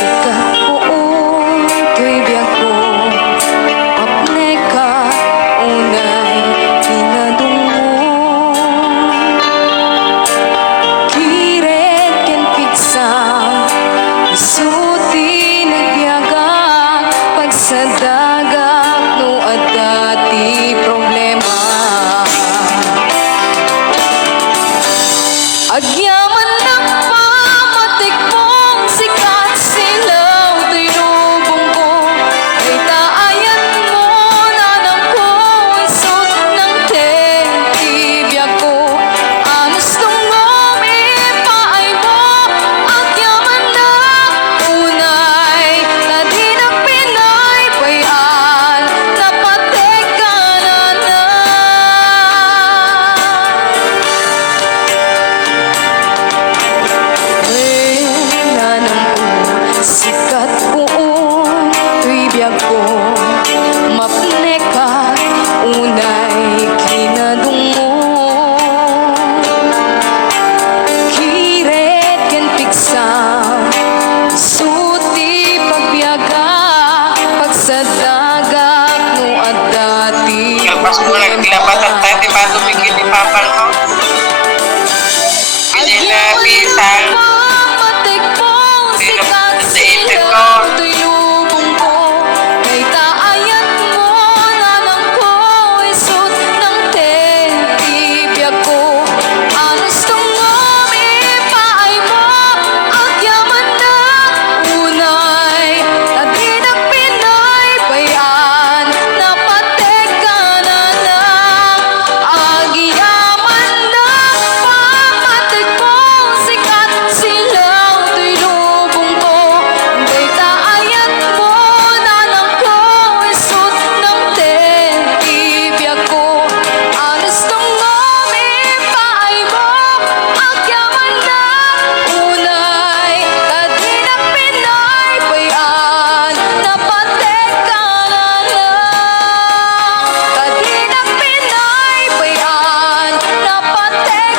Sikat poon to'y biyag ko, apneka unay pinadungo. Kiret ken pigsang, isuti nagbiagak, pagsadagak no adda ti problema. Agyaman ng pamatik mong sikat silaw to'y lubong ko, ay taayan mo na ng ko, isot ng tibiyag ko. Anos tungom ipaay mo, agyaman ng unay, na di na Pinay bayan, napatek ka na na. Sikat poon to'y biyag ko, mapneka unay kinadungo. Kiret ken pigsang, isuti pagbiyaga, pagsadagak no adda ti Kalpas mo naglabatat tayo, di ba tumigil ni Papa mo? Ganyan na, pisang. pamatik mong sikat silaw to'y lubong ko, kay taayat mo na ng ko, isot ng tibiyag ko. Anos tungom ipaay mo, agyaman ng unay, na di na Pinay bayan, napatek ka na na. Agyaman ng pamatik mong sikat silaw to'y lubong ko, kay taayat mo na ng ko, isot ng tibiyag ko. Anos tungom ipaay mo, agyaman ng unay, na di na Pinay bayan, napatek ka na na. Na di na Pinay bayan, napatek